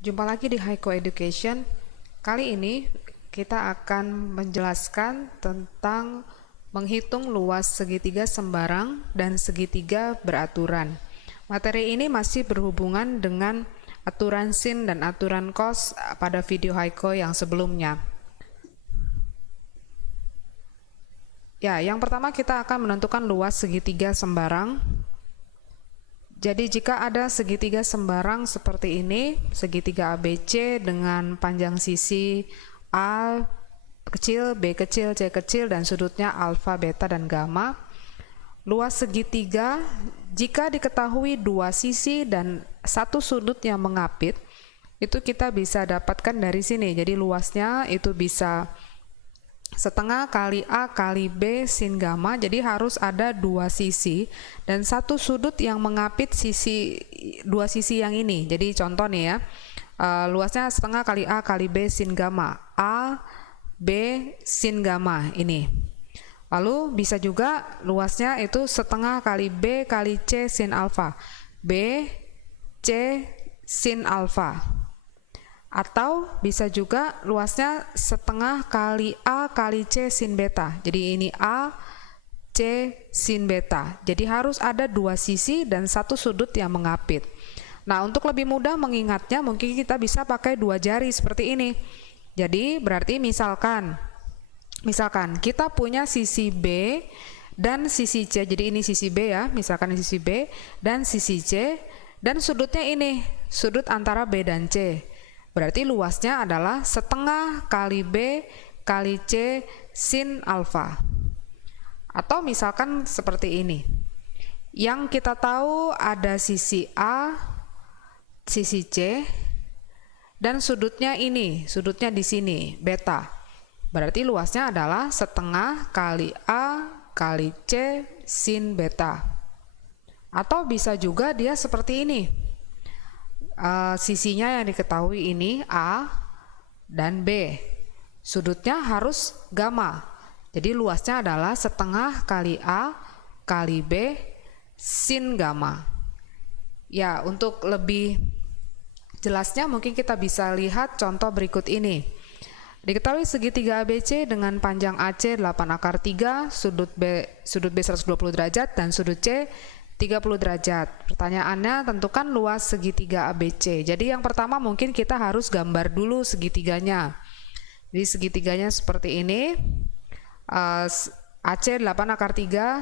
Jumpa lagi di Haiko Education. Kali ini kita akan menjelaskan tentang menghitung luas segitiga sembarang dan segitiga beraturan. Materi ini masih berhubungan dengan aturan sin dan aturan cos pada video Haiko yang sebelumnya. Ya, yang pertama kita akan menentukan luas segitiga sembarang. Jadi jika ada segitiga sembarang seperti ini, segitiga ABC dengan panjang sisi A kecil, B kecil, C kecil, dan sudutnya alfa, beta, dan gamma. Luas segitiga jika diketahui dua sisi dan satu sudut yang mengapit, itu kita bisa dapatkan dari sini. Jadi luasnya itu bisa setengah kali A kali B sin gamma. Jadi harus ada dua sisi dan satu sudut yang mengapit dua sisi yang ini. Jadi contoh nih ya, luasnya setengah kali A kali B sin gamma, A B sin gamma ini. Lalu bisa juga luasnya itu setengah kali B kali C sin alfa, B C sin alfa. Atau bisa juga luasnya setengah kali A kali C sin beta. Jadi ini A C sin beta. Jadi harus ada dua sisi dan satu sudut yang mengapit. Nah, untuk lebih mudah mengingatnya mungkin kita bisa pakai dua jari seperti ini. Jadi berarti misalkan kita punya sisi B dan sisi C. Jadi ini sisi B ya, misalkan ini sisi B dan sisi C, dan sudutnya ini, sudut antara B dan C. Berarti luasnya adalah setengah kali B kali C sin alfa. Atau misalkan seperti ini. Yang kita tahu ada sisi A, sisi C, dan sudutnya ini, sudutnya di sini, beta. Berarti luasnya adalah setengah kali A kali C sin beta. Atau bisa juga dia seperti ini. Sisinya yang diketahui ini A dan B. Sudutnya harus gamma. Jadi luasnya adalah setengah kali A kali B sin gamma. Ya, untuk lebih jelasnya mungkin kita bisa lihat contoh berikut ini. Diketahui segitiga ABC dengan panjang AC 8 akar 3, sudut B 120 derajat dan sudut C 30 derajat. Pertanyaannya, tentukan luas segitiga ABC. Jadi yang pertama mungkin kita harus gambar dulu segitiganya. Jadi segitiganya seperti ini. AC 8 akar 3,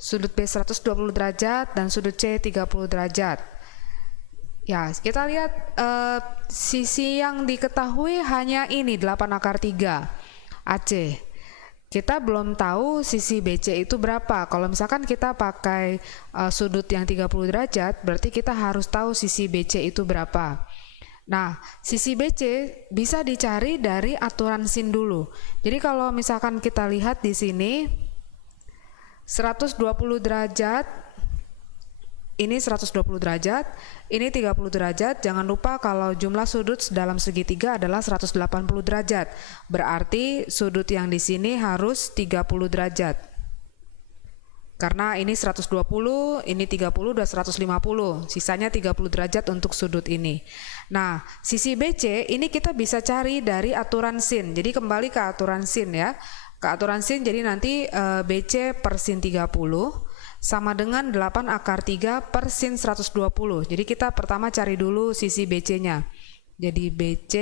sudut B 120 derajat dan sudut C 30 derajat. Ya, kita lihat sisi yang diketahui hanya ini 8 akar 3 AC. Kita belum tahu sisi BC itu berapa. Kalau misalkan kita pakai sudut yang 30 derajat, berarti kita harus tahu sisi BC itu berapa. Nah, sisi BC bisa dicari dari aturan sin dulu. Jadi kalau misalkan kita lihat di sini 120 derajat, ini 120 derajat, ini 30 derajat. Jangan lupa kalau jumlah sudut dalam segitiga adalah 180 derajat. Berarti sudut yang di sini harus 30 derajat. Karena ini 120, ini 30, dan 150. Sisanya 30 derajat untuk sudut ini. Nah, sisi BC ini kita bisa cari dari aturan sin. Jadi kembali ke aturan sin ya. Ke aturan sin, jadi nanti BC per sin 30 sama dengan 8 akar 3 per sin 120. Jadi kita pertama cari dulu sisi BC-nya. Jadi BC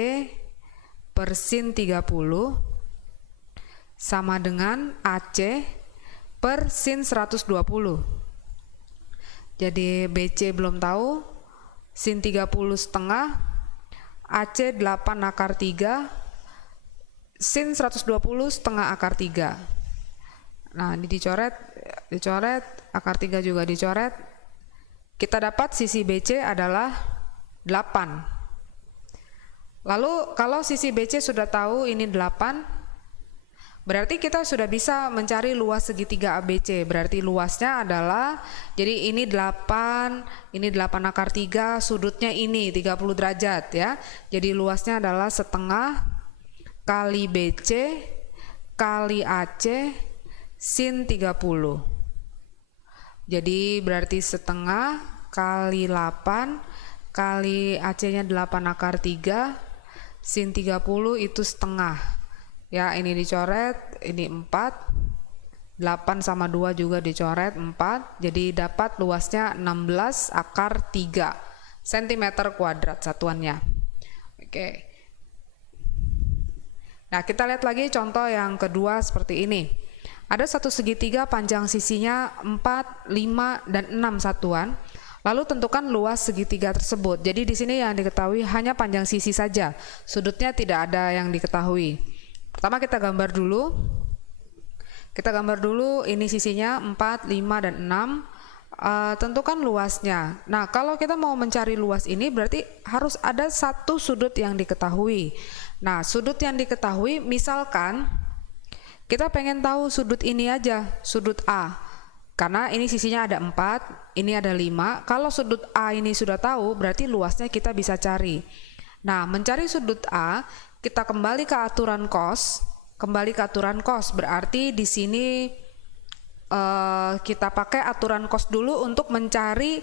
per sin 30 sama dengan AC per sin 120. Jadi BC belum tahu, sin 30 setengah, AC 8 akar 3, sin 120 setengah akar 3. Nah, ini dicoret, akar 3 juga dicoret. Kita dapat sisi BC adalah 8. Lalu kalau sisi BC sudah tahu ini 8, berarti kita sudah bisa mencari luas segitiga ABC. Berarti luasnya adalah, jadi ini 8, ini 8 akar 3, sudutnya ini 30 derajat ya. Jadi luasnya adalah setengah kali BC kali AC sin 30. Jadi berarti setengah kali 8 kali AC-nya 8 akar 3, sin 30 itu setengah. Ya, ini dicoret, ini 4. 8 sama 2 juga dicoret 4, jadi dapat luasnya 16 akar 3 cm kuadrat satuannya. Oke. Nah, kita lihat lagi contoh yang kedua seperti ini. Ada satu segitiga panjang sisinya 4, 5, dan 6 satuan. Lalu tentukan luas segitiga tersebut. Jadi di sini yang diketahui hanya panjang sisi saja. Sudutnya tidak ada yang diketahui. Pertama kita gambar dulu. Kita gambar dulu ini sisinya 4, 5, dan 6. Tentukan luasnya. Nah, kalau kita mau mencari luas ini berarti harus ada satu sudut yang diketahui. Nah, sudut yang diketahui misalkan kita pengen tahu sudut ini aja, sudut A. Karena ini sisinya ada 4, ini ada 5. Kalau sudut A ini sudah tahu, berarti luasnya kita bisa cari. Nah, mencari sudut A, kita kembali ke aturan cos. Kembali ke aturan cos, berarti di sini kita pakai aturan cos dulu untuk mencari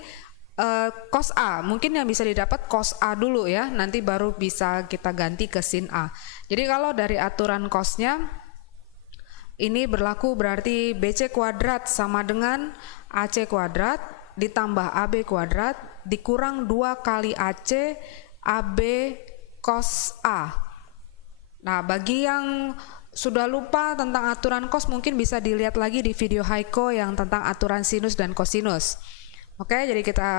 cos A. Mungkin yang bisa didapat cos A dulu ya, nanti baru bisa kita ganti ke sin A. Jadi kalau dari aturan cosnya, ini berlaku berarti BC kuadrat sama dengan AC kuadrat ditambah AB kuadrat dikurang 2 kali AC AB cos A. Nah, bagi yang sudah lupa tentang aturan cos mungkin bisa dilihat lagi di video Haiko yang tentang aturan sinus dan kosinus. Oke, jadi kita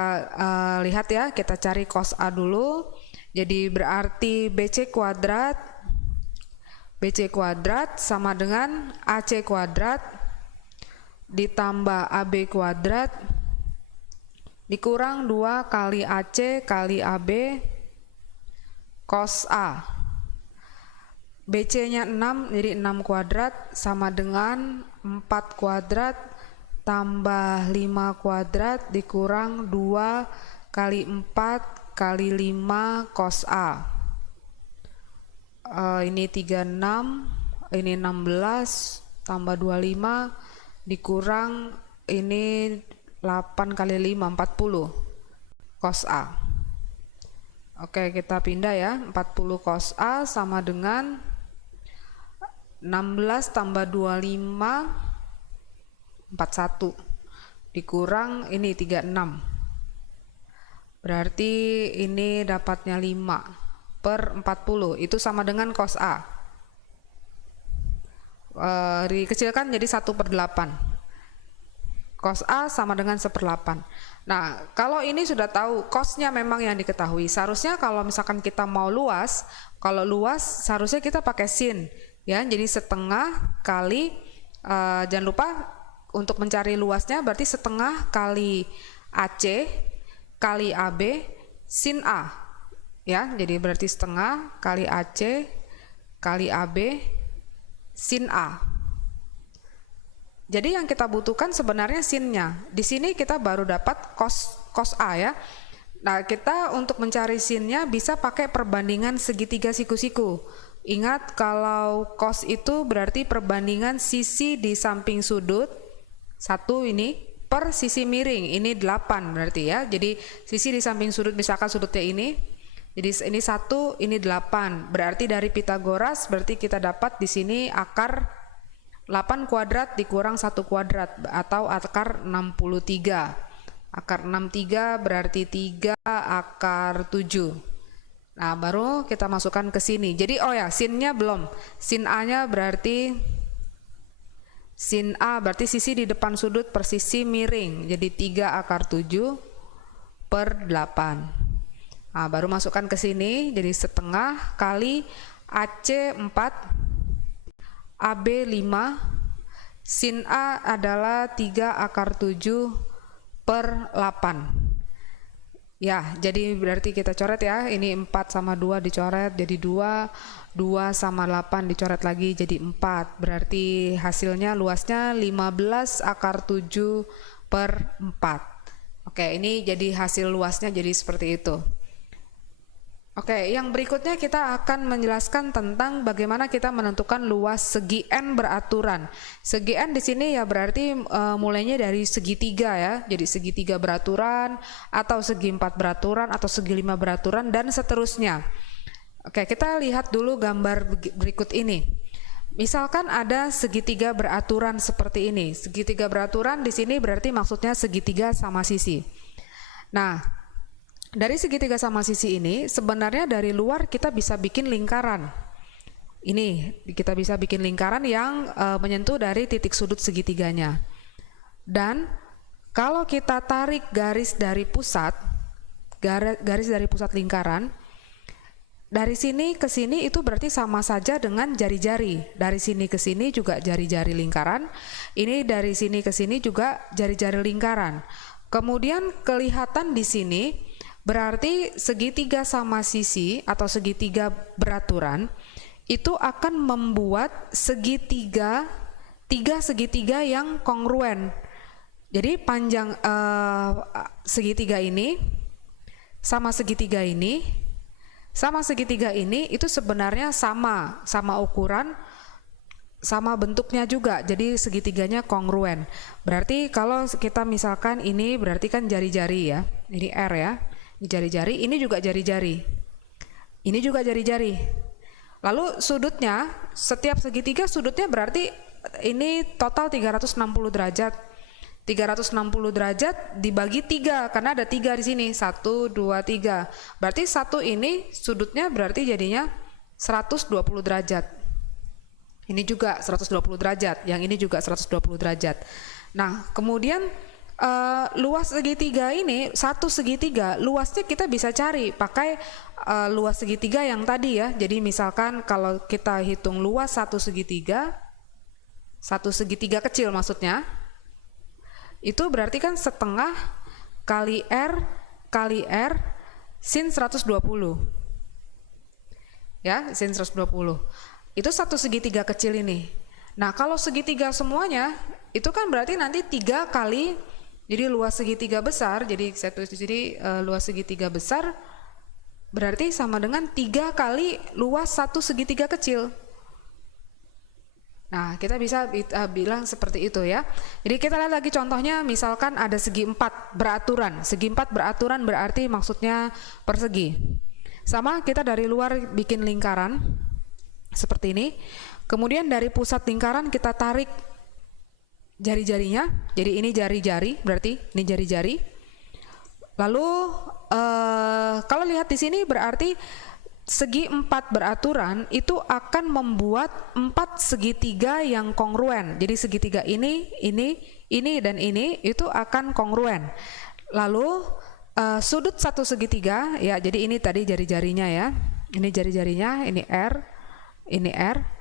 lihat ya, kita cari cos A dulu. Jadi berarti BC kuadrat sama dengan AC kuadrat ditambah AB kuadrat dikurang 2 kali AC kali AB cos A. BC-nya 6, jadi 6 kuadrat sama dengan 4 kuadrat tambah 5 kuadrat dikurang 2 kali 4 kali 5 cos A. Ini 36, ini 16 tambah 25 dikurang ini 8 kali 5, 40 cos A. Oke, kita pindah ya, 40 cos A sama dengan 16 tambah 25 41 dikurang ini 36, berarti ini dapatnya 5 per 40 itu sama dengan cos A. Dikecilkan jadi 1 per 8, cos A sama dengan 1/8. Nah, kalau ini sudah tahu cosnya memang yang diketahui, seharusnya kalau misalkan kita mau luas, kalau luas seharusnya kita pakai sin ya, jadi setengah kali jangan lupa untuk mencari luasnya berarti setengah kali AC kali AB sin A ya, jadi berarti setengah kali AC kali AB sin A. Jadi yang kita butuhkan sebenarnya sinnya. Di sini kita baru dapat cos A ya. Nah, kita untuk mencari sinnya bisa pakai perbandingan segitiga siku-siku. Ingat kalau cos itu berarti perbandingan sisi di samping sudut 1 ini per sisi miring, ini 8 berarti ya. Jadi sisi di samping sudut misalkan sudutnya ini, jadi ini 1, ini 8. Berarti dari Pitagoras berarti kita dapat di sini akar 8 kuadrat dikurang 1 kuadrat atau akar 63. Akar 63 berarti 3 akar 7. Nah, baru kita masukkan ke sini. Jadi oh ya, sinnya belum. Sin A-nya berarti sin A berarti sisi di depan sudut per sisi miring. Jadi 3 akar 7 per 8. Nah, baru masukkan ke sini. Jadi setengah kali AC 4 AB 5, sin A adalah 3 akar 7 per 8. Ya, jadi berarti kita coret ya, ini 4 sama 2 dicoret jadi 2, 2 sama 8 dicoret lagi jadi 4. Berarti hasilnya luasnya 15 akar 7 per 4. Oke, ini jadi hasil luasnya jadi seperti itu. Oke, yang berikutnya kita akan menjelaskan tentang bagaimana kita menentukan luas segi N beraturan. Segi N di sini ya berarti mulainya dari segitiga ya. Jadi segitiga beraturan atau segi 4 beraturan atau segi 5 beraturan dan seterusnya. Oke, kita lihat dulu gambar berikut ini. Misalkan ada segitiga beraturan seperti ini. Segitiga beraturan di sini berarti maksudnya segitiga sama sisi. Nah, dari segitiga sama sisi ini sebenarnya dari luar kita bisa bikin lingkaran. Ini kita bisa bikin lingkaran yang menyentuh dari titik sudut segitiganya. Dan kalau kita tarik garis dari pusat, garis dari pusat lingkaran, dari sini ke sini itu berarti sama saja dengan jari-jari. Dari sini ke sini juga jari-jari lingkaran. Ini dari sini ke sini juga jari-jari lingkaran. Kemudian kelihatan di sini berarti segitiga sama sisi atau segitiga beraturan itu akan membuat segitiga, tiga segitiga yang kongruen. Jadi panjang segitiga ini sama segitiga ini sama segitiga ini itu sebenarnya sama ukuran, sama bentuknya juga, jadi segitiganya kongruen. Berarti kalau kita misalkan ini berarti kan jari-jari ya, ini R ya. Ini jari-jari, ini juga jari-jari. Ini juga jari-jari. Lalu sudutnya, setiap segitiga sudutnya berarti ini total 360 derajat. 360 derajat dibagi 3 karena ada 3 di sini. 1 2 3. Berarti satu ini sudutnya berarti jadinya 120 derajat. Ini juga 120 derajat, yang ini juga 120 derajat. Nah, kemudian luas segitiga ini, satu segitiga, luasnya kita bisa cari pakai luas segitiga yang tadi ya. Jadi misalkan kalau kita hitung luas satu segitiga kecil maksudnya, itu berarti kan setengah kali R sin 120. Ya, sin 120. Itu satu segitiga kecil ini. Nah, kalau segitiga semuanya, itu kan berarti nanti 3 kali. Jadi luas segitiga besar, jadi saya tulis di sini luas segitiga besar berarti sama dengan 3 kali luas satu segitiga kecil. Nah, kita bisa bilang seperti itu ya. Jadi kita lihat lagi contohnya, misalkan ada segi 4 beraturan. Segi 4 beraturan berarti maksudnya persegi. Sama, kita dari luar bikin lingkaran seperti ini. Kemudian dari pusat lingkaran kita tarik jari-jarinya, jadi ini jari-jari, berarti ini jari-jari. Lalu kalau lihat di sini berarti segi 4 beraturan itu akan membuat 4 segitiga yang kongruen. Jadi segitiga ini dan ini itu akan kongruen. Lalu sudut satu segitiga ya, jadi ini tadi jari-jarinya ya. Ini jari-jarinya, ini R.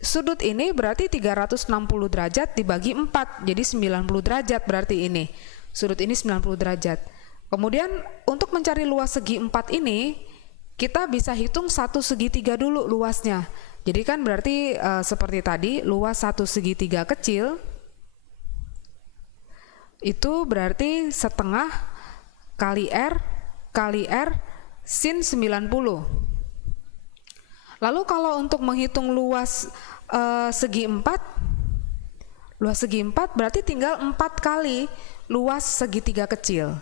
Sudut ini berarti 360 derajat dibagi 4, jadi 90 derajat berarti ini. Sudut ini 90 derajat. Kemudian untuk mencari luas segi 4 ini, kita bisa hitung satu segitiga dulu luasnya. Jadi kan berarti seperti tadi, luas satu segitiga kecil, itu berarti setengah kali R sin 90. Lalu kalau untuk menghitung luas segi 4, luas segi 4 berarti tinggal 4 kali luas segitiga kecil.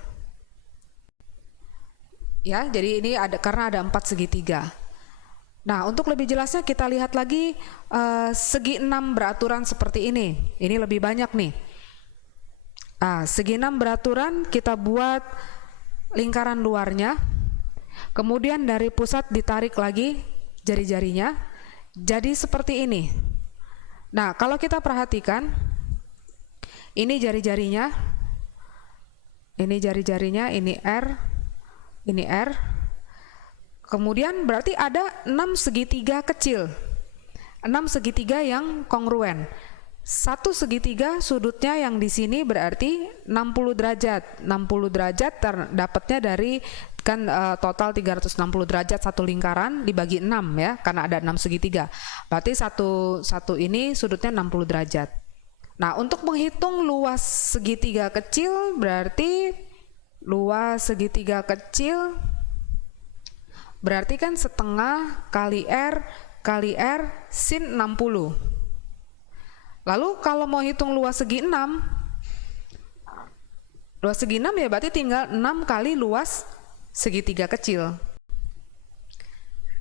Ya, jadi ini karena ada 4 segitiga. Nah, untuk lebih jelasnya kita lihat lagi segi 6 beraturan seperti ini. Ini lebih banyak nih. Segi 6 beraturan kita buat lingkaran luarnya. Kemudian dari pusat ditarik lagi jari-jarinya, jadi seperti ini. Nah, kalau kita perhatikan, ini jari-jarinya, ini R. Kemudian berarti ada 6 segitiga kecil, 6 segitiga yang kongruen. Satu segitiga sudutnya yang di sini berarti 60 derajat. 60 derajat dapatnya dari kan total 360 derajat satu lingkaran dibagi 6 ya, karena ada 6 segitiga. Berarti satu ini sudutnya 60 derajat. Nah, untuk menghitung luas segitiga kecil berarti luas segitiga kecil Berarti kan setengah kali R sin 60. Lalu kalau mau hitung luas segi 6, ya berarti tinggal 6 kali luas segitiga kecil.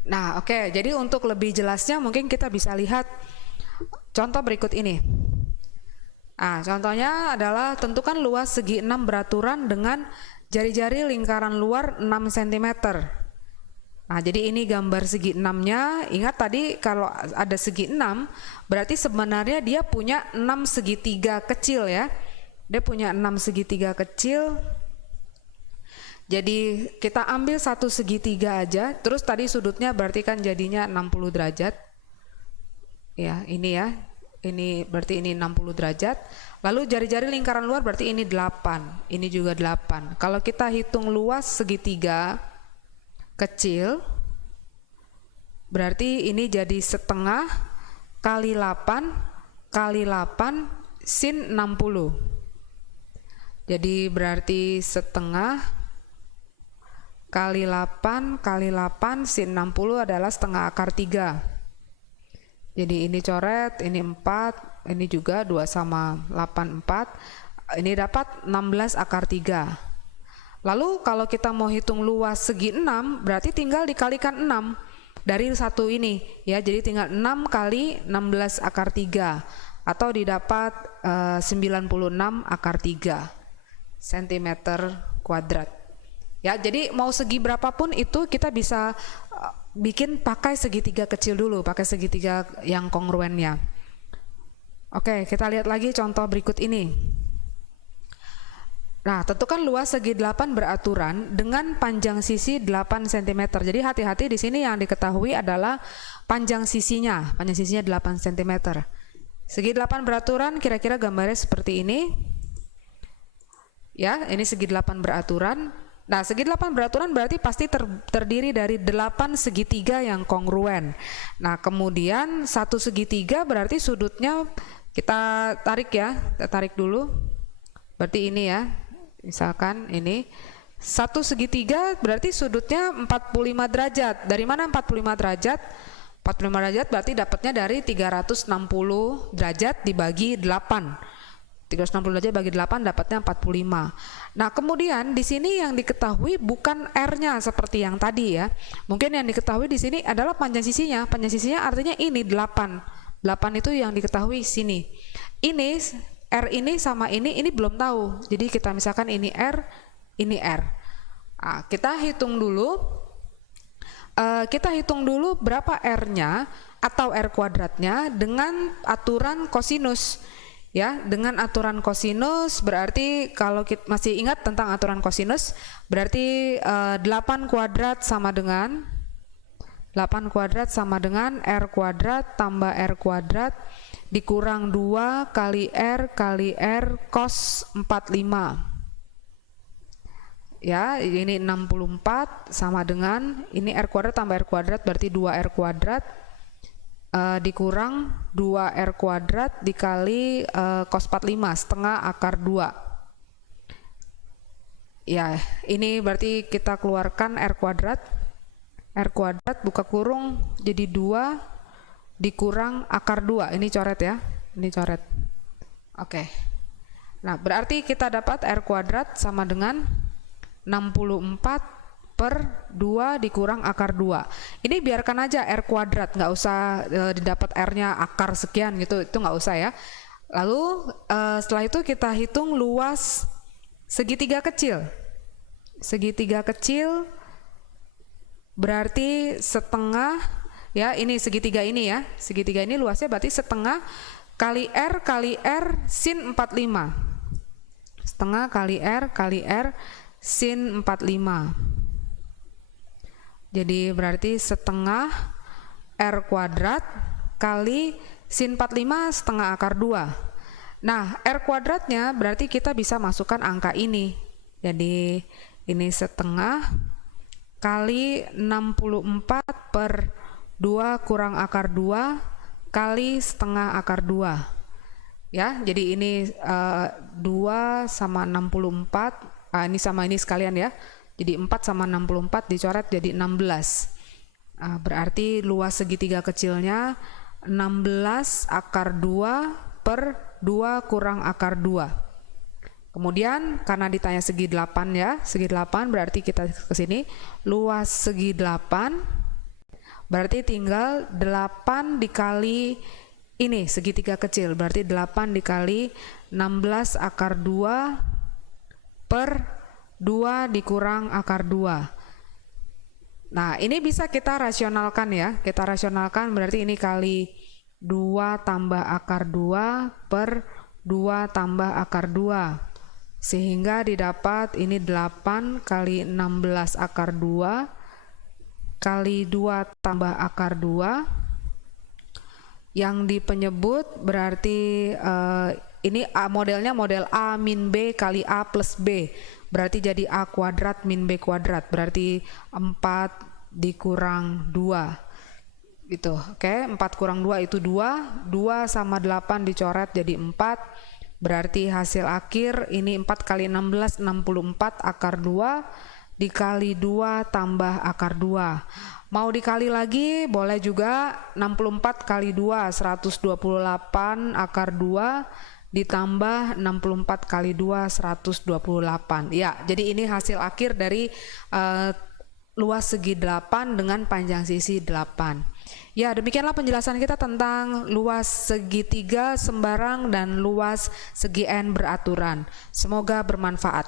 Nah, oke, jadi untuk lebih jelasnya mungkin kita bisa lihat contoh berikut ini. Nah, contohnya adalah tentukan luas segi 6 beraturan dengan jari-jari lingkaran luar 6 cm. Nah, jadi ini gambar segi 6-nya. Ingat tadi kalau ada segi 6, berarti sebenarnya dia punya 6 segitiga kecil ya. Dia punya 6 segitiga kecil. Jadi kita ambil satu segitiga aja, terus tadi sudutnya berarti kan jadinya 60 derajat. Ya, ini ya. Ini berarti ini 60 derajat. Lalu jari-jari lingkaran luar berarti ini 8. Ini juga 8. Kalau kita hitung luas segitiga kecil, berarti ini jadi setengah kali 8 kali 8 sin 60. Jadi berarti setengah kali 8 kali 8 sin 60 adalah setengah akar 3. Jadi ini coret, ini 4, ini juga 2 sama 8, 4. Ini dapat 16 akar 3. Lalu kalau kita mau hitung luas segi 6, berarti tinggal dikalikan 6 dari satu ini ya. Jadi tinggal 6 kali 16 akar 3 atau didapat 96 akar 3 cm kuadrat. Ya, jadi mau segi berapapun itu kita bisa bikin pakai segitiga kecil dulu, pakai segitiga yang kongruennya. Oke, kita lihat lagi contoh berikut ini. Nah, tentukan luas segi 8 beraturan dengan panjang sisi 8 cm. Jadi hati-hati di sini yang diketahui adalah panjang sisinya 8 cm. Segi 8 beraturan kira-kira gambarnya seperti ini. Ya, ini segi 8 beraturan. Nah, segi 8 beraturan berarti pasti terdiri dari 8 segitiga yang kongruen. Nah, kemudian satu segitiga berarti sudutnya kita tarik ya, kita tarik dulu. Berarti ini ya, misalkan ini. Satu segitiga berarti sudutnya 45 derajat. Dari mana 45 derajat? 45 derajat berarti dapatnya dari 360 derajat dibagi 8. 360 derajat bagi 8 dapatnya 45. Nah, kemudian di sini yang diketahui bukan R-nya seperti yang tadi ya. Mungkin yang diketahui di sini adalah panjang sisinya. Panjang sisinya artinya ini 8. 8 itu yang diketahui sini. Ini R ini sama ini belum tahu. Jadi kita misalkan ini R, ini R. Nah, kita hitung dulu. Kita hitung dulu berapa R-nya atau R kuadratnya dengan aturan kosinus. Ya, dengan aturan kosinus berarti kalau kita masih ingat tentang aturan kosinus, berarti 8 kuadrat sama dengan R kuadrat tambah R kuadrat dikurang 2 kali R cos 45. Ya, ini 64 sama dengan ini R kuadrat tambah R kuadrat berarti 2R kuadrat dikurang 2R kuadrat dikali cos 45 setengah akar 2. Ya, ini berarti kita keluarkan R kuadrat buka kurung jadi 2 dikurang akar 2. Ini coret ya, ini coret. Oke. Nah, berarti kita dapat R kuadrat sama dengan 64 per 2 dikurang akar 2. Ini biarkan aja R kuadrat, nggak usah didapat R-nya akar sekian gitu, itu nggak usah ya. Lalu setelah itu kita hitung luas segitiga kecil. Segitiga kecil berarti setengah ya, ini segitiga ini ya. Segitiga ini luasnya berarti setengah kali R sin 45. Setengah kali R sin 45. Jadi berarti setengah R kuadrat kali sin 45 setengah akar 2. Nah, R kuadratnya berarti kita bisa masukkan angka ini. Jadi ini setengah kali 64 per 2 kurang akar 2 kali setengah akar 2. Ya, jadi ini 2 sama 64. Ini sama ini sekalian ya. Jadi 4 sama 64 dicoret jadi 16. Berarti luas segitiga kecilnya 16 akar 2 per 2 kurang akar 2. Kemudian karena ditanya segi 8 ya, segi 8 berarti kita ke sini luas segi 8 berarti tinggal 8 dikali ini segitiga kecil, berarti 8 dikali 16 akar 2 per 2 dikurang akar 2. Nah, ini bisa kita rasionalkan ya. Kita rasionalkan berarti ini kali 2 tambah akar 2 per 2 tambah akar 2. Sehingga didapat ini 8 kali 16 akar 2 kali 2 tambah akar 2. Yang di penyebut berarti ini modelnya model A min B kali A plus B. Berarti jadi A kuadrat min B kuadrat. Berarti 4 dikurang 2. Gitu. Oke, 4 kurang 2 itu 2. 2 sama 8 dicoret jadi 4. Berarti hasil akhir ini 4 kali 16, 64 akar 2 dikali 2 tambah akar 2. Mau dikali lagi boleh juga, 64 kali 2 128 akar 2 ditambah 64 kali 2 128. Ya, jadi ini hasil akhir dari luas segi 8 dengan panjang sisi 8. Ya, demikianlah penjelasan kita tentang luas segitiga sembarang dan luas segi n beraturan. Semoga bermanfaat.